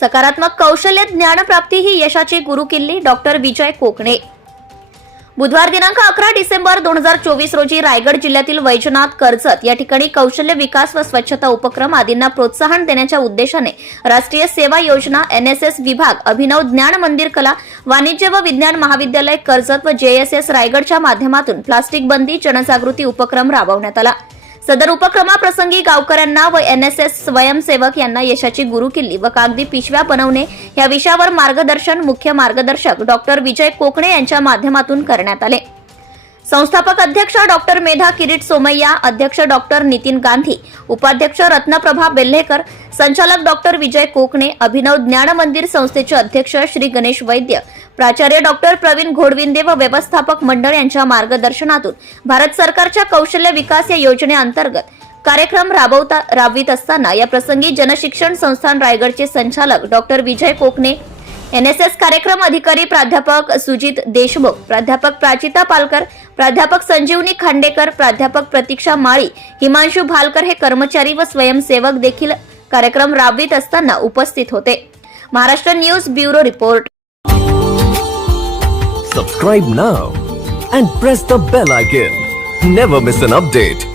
सकारात्मक कौशल्य ज्ञानप्राप्ती ही यशाची गुरुकिल्ली डॉक्टर विजय कोकणे. बुधवार दिनांक अकरा डिसेंबर दोन हजार चोवीस रोजी रायगड जिल्ह्यातील वैजनाथ कर्जत या ठिकाणी कौशल्य विकास व स्वच्छता उपक्रम आदींना प्रोत्साहन देण्याच्या उद्देशाने राष्ट्रीय सेवा योजना एनएसएस विभाग अभिनव ज्ञान मंदिर कला वाणिज्य व विज्ञान महाविद्यालय कर्जत व जेएसएस रायगडच्या माध्यमातून प्लास्टिक बंदी जनजागृती उपक्रम राबवण्यात आला. सदर उपक्रमाप्रसंगी गावकऱ्यांना व एन एस एस स्वयंसेवक यांना यशाची गुरुकिल्ली व कागदी पिशव्या बनवणे या विषयावर मार्गदर्शन मुख्य मार्गदर्शक डॉक्टर विजय कोकणे यांच्या माध्यमातून करण्यात आले. संस्थापक अध्यक्ष डॉक्टर मेधा किरीट सोमय्या अध्यक्ष डॉक्टर नितीन गांधी उपाध्यक्ष रत्नप्रभा बेल्हेकर संचालक डॉक्टर विजय कोकणे अभिनव ज्ञान मंदिर संस्थेचे अध्यक्ष श्री गणेश वैद्य प्राचार्य डॉक्टर प्रवीण घोडविंदे व व्यवस्थापक मंडळ यांच्या मार्गदर्शनातून भारत सरकारच्या कौशल्य विकास या योजनेअंतर्गत कार्यक्रम राबवता राबवित असताना या प्रसंगी जनशिक्षण संस्थान रायगडचे संचालक डॉक्टर विजय कोकणे एनएसएस कार्यक्रम अधिकारी प्राध्यापक सुजित देशमुख प्राध्यापक प्राचिता पालकर प्राध्यापक संजीवनी खांडेकर प्राध्यापक प्रतीक्षा माळी हिमांशू भालकर हे कर्मचारी व स्वयंसेवक देखील कार्यक्रम राबवित असताना उपस्थित होते. Maharashtra news bureau report. Subscribe now and press the bell icon never miss an update